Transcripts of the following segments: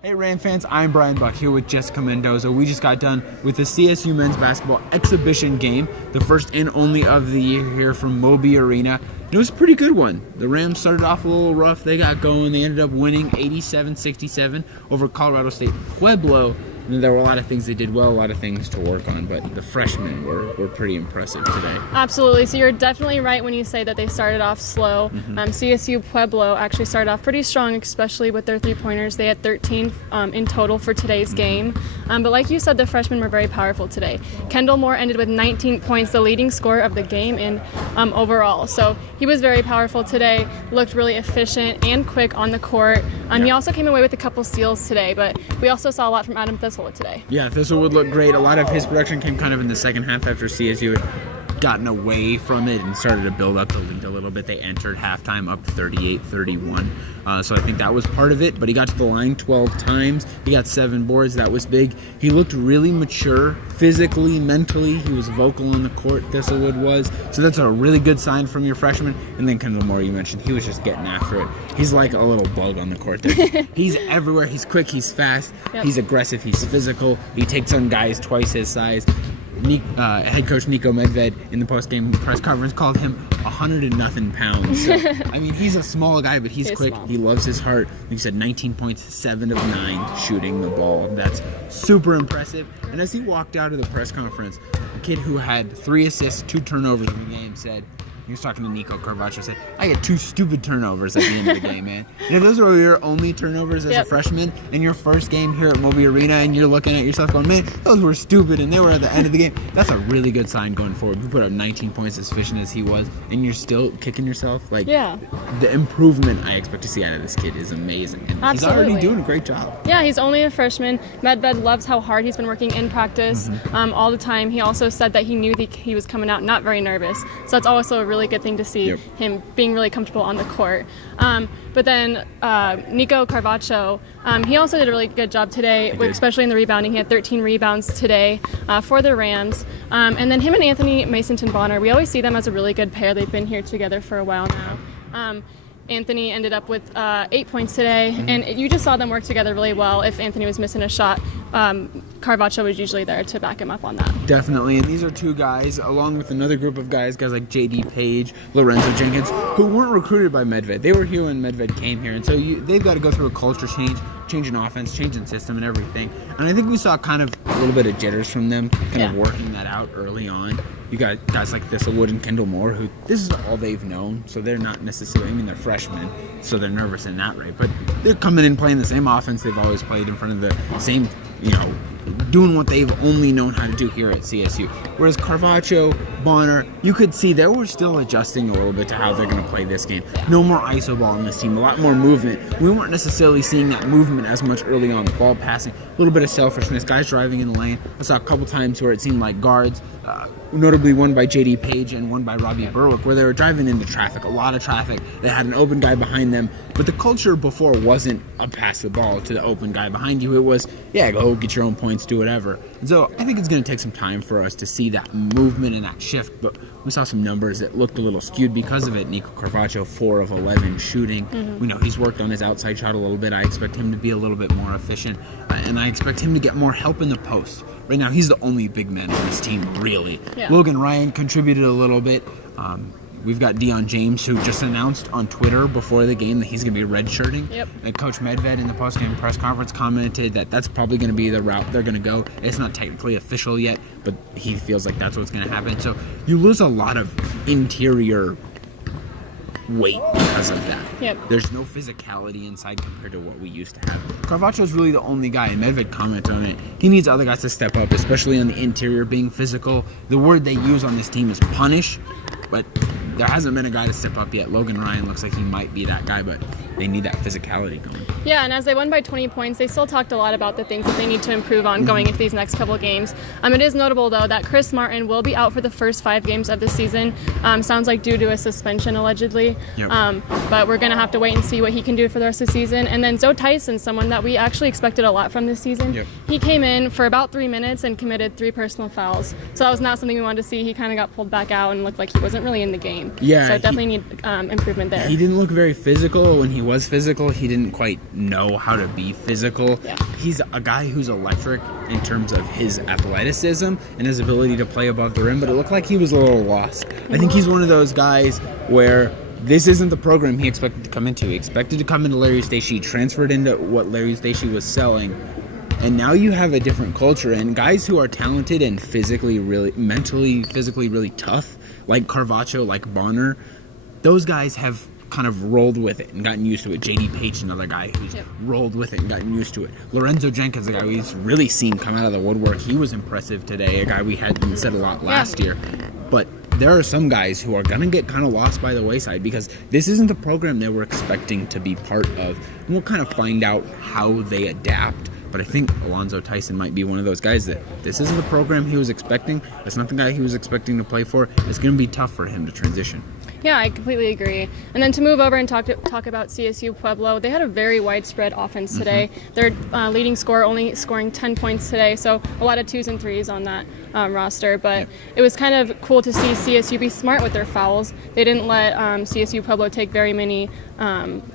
Hey Ram fans, I'm Bryan Buck here with Jessica Mendoza. We just got done with the CSU men's basketball exhibition game, the first and only of the year here from Moby Arena. It was a pretty good one. The Rams started off a little rough. They got going. They ended up winning 87-67 over Colorado State Pueblo. And there were a lot of things they did well, a lot of things to work on, but the freshmen were pretty impressive today. Absolutely. So you're definitely right when you say that they started off slow. CSU Pueblo actually started off pretty strong, especially with their three-pointers. They had 13 in total for today's game. But like you said, the freshmen were very powerful today. Kendall Moore ended with 19 points, the leading scorer of the game in overall. So he was very powerful today, looked really efficient and quick on the court. He also came away with a couple steals today, but we also saw a lot from Adam Thistlewood today. Yeah, Thistlewood looked great. A lot of his production came kind of in the second half after CSU had gotten away from it and started to build up the lead a little bit. They entered halftime up 38-31. So I think that was part of it, but he got to the line 12 times. He got 7 boards. That was big. He looked really mature physically, mentally. He was vocal on the court, Thistlewood was. So that's a really good sign from your freshman. And then Kendall Moore, you mentioned, he was just getting after it. He's like a little bug on the court there. He's everywhere. He's quick. He's fast. Yep. He's aggressive. He's physical. He takes on guys twice his size. Head coach Nico Medved in the post-game press conference called him 100 pounds. So, I mean, he's a small guy, but he's quick. Small. He loves his heart. Like you said, 19 points, 7 of 9 shooting the ball. That's super impressive. And as he walked out of the press conference, a kid who had 3 assists, 2 turnovers in the game said, he was talking to Nico Carvacho, said, I had 2 stupid turnovers at the end of the game, man. And if those were your only turnovers as a freshman in your first game here at Moby Arena and you're looking at yourself going, man, those were stupid and they were at the end of the game, that's a really good sign going forward. You put up 19 points as efficient as he was and you're still kicking yourself. Like, the improvement I expect to see out of this kid is amazing. And he's already doing a great job. Yeah, he's only a freshman. Medved loves how hard he's been working in practice all the time. He also said that he knew he was coming out not very nervous. So that's also a really good thing to see, him being really comfortable on the court. But then Nico Carvacho, he also did a really good job today, especially in the rebounding. He had 13 rebounds today for the Rams. And then him and Anthony Mason-Bonner, we always see them as a really good pair. They've been here together for a while now. Anthony ended up with 8 points today, and you just saw them work together really well. If Anthony was missing a shot, Carvacho was usually there to back him up on that. Definitely, and these are 2 guys, along with another group of guys like J.D. Page, Lorenzo Jenkins, who weren't recruited by Medved. They were here when Medved came here, and so they've got to go through a culture change in offense, change in system and everything. And I think we saw kind of a little bit of jitters from them, kind of working that out early on. You got guys like Thistlewood and Kendall Moore, who this is all they've known, so they're not necessarily, I mean, they're freshmen, so they're nervous in that way, but they're coming in playing the same offense they've always played in front of the same, doing what they've only known how to do here at CSU. Whereas Carvacho, Bonner, you could see they were still adjusting a little bit to how they're going to play this game. No more ISO ball on this team, a lot more movement. We weren't necessarily seeing that movement as much early on, the ball passing, a little bit of selfishness, guys driving in the lane. I saw a couple times where it seemed like guards, notably one by J.D. Page and one by Robbie Berwick, where they were driving into traffic, a lot of traffic. They had an open guy behind them, but the culture before wasn't a pass the ball to the open guy behind you. It was, go get your own points, do whatever. And so I think it's going to take some time for us to see that movement and that shift, but we saw some numbers that looked a little skewed because of it. Nico Carvacho, 4 of 11 shooting. We know he's worked on his outside shot a little bit. I expect him to be a little bit more efficient, and I expect him to get more help in the post. Right now, he's the only big man on this team, really. Logan Ryan contributed a little bit. We've got Deion James, who just announced on Twitter before the game that he's going to be redshirting. And Coach Medved in the post-game press conference commented that that's probably going to be the route they're going to go. It's not technically official yet, but he feels like that's what's going to happen. So you lose a lot of interior weight because of that. There's no physicality inside compared to what we used to have. Carvacho's really the only guy, and Medved commented on it. He needs other guys to step up, especially on the interior, being physical. The word they use on this team is punish, but there hasn't been a guy to step up yet. Logan Ryan looks like he might be that guy, but they need that physicality going. Yeah, and as they won by 20 points, they still talked a lot about the things that they need to improve on going into these next couple of games. It is notable, though, that Chris Martin will be out for the first 5 games of the season. Sounds like due to a suspension, allegedly. But we're going to have to wait and see what he can do for the rest of the season. And then Zoe Tyson, someone that we actually expected a lot from this season. He came in for about 3 minutes and committed 3 personal fouls. So that was not something we wanted to see. He kind of got pulled back out and looked like he wasn't really in the game. So definitely need improvement there. He didn't look very physical when he was physical. He didn't quite know how to be physical. Yeah. He's a guy who's electric in terms of his athleticism and his ability to play above the rim, but it looked like he was a little lost. I think he's one of those guys where this isn't the program he expected to come into. He expected to come into Larry Stacey, he transferred into what Larry Stacey was selling, and now you have a different culture, and guys who are talented and mentally, physically really tough, like Carvacho, like Bonner, those guys have kind of rolled with it and gotten used to it. JD Page, another guy who's rolled with it and gotten used to it. Lorenzo Jenkins, a guy we've really seen come out of the woodwork. He was impressive today, a guy we hadn't said a lot last year. But there are some guys who are going to get kind of lost by the wayside because this isn't the program they were expecting to be part of. And we'll kind of find out how they adapt. But I think Alonzo Tyson might be one of those guys that this isn't the program he was expecting. It's not the guy he was expecting to play for. It's going to be tough for him to transition. Yeah, I completely agree. And then to move over and talk about CSU Pueblo, they had a very widespread offense today. Their leading scorer only scoring 10 points today, so a lot of 2s and 3s on that roster. But it was kind of cool to see CSU be smart with their fouls. They didn't let CSU Pueblo take very many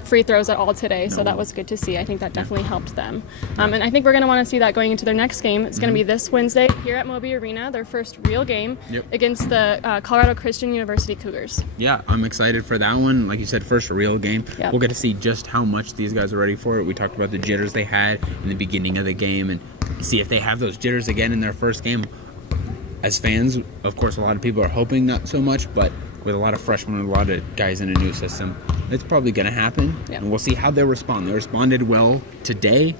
free throws at all today, so that was good to see. I think that definitely helped them. And I think we're going to want to see that going into their next game. It's going to be this Wednesday here at Moby Arena, their first real game against the Colorado Christian University Cougars. Yeah, I'm excited for that one. Like you said, first real game. We'll get to see just how much these guys are ready for it. We talked about the jitters they had in the beginning of the game and see if they have those jitters again in their first game. As fans, of course, a lot of people are hoping not so much, but with a lot of freshmen and a lot of guys in a new system, it's probably going to happen. And we'll see how they respond. They responded well today.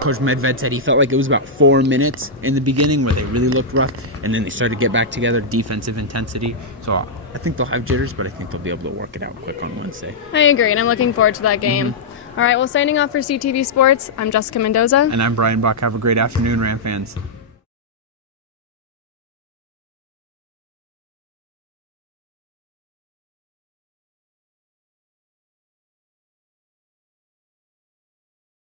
Coach Medved said he felt like it was about 4 minutes in the beginning where they really looked rough, and then they started to get back together, defensive intensity. So I think they'll have jitters, but I think they'll be able to work it out quick on Wednesday. I agree, and I'm looking forward to that game. All right, well, signing off for CTV Sports, I'm Jessica Mendoza. And I'm Bryan Bach. Have a great afternoon, Ram fans.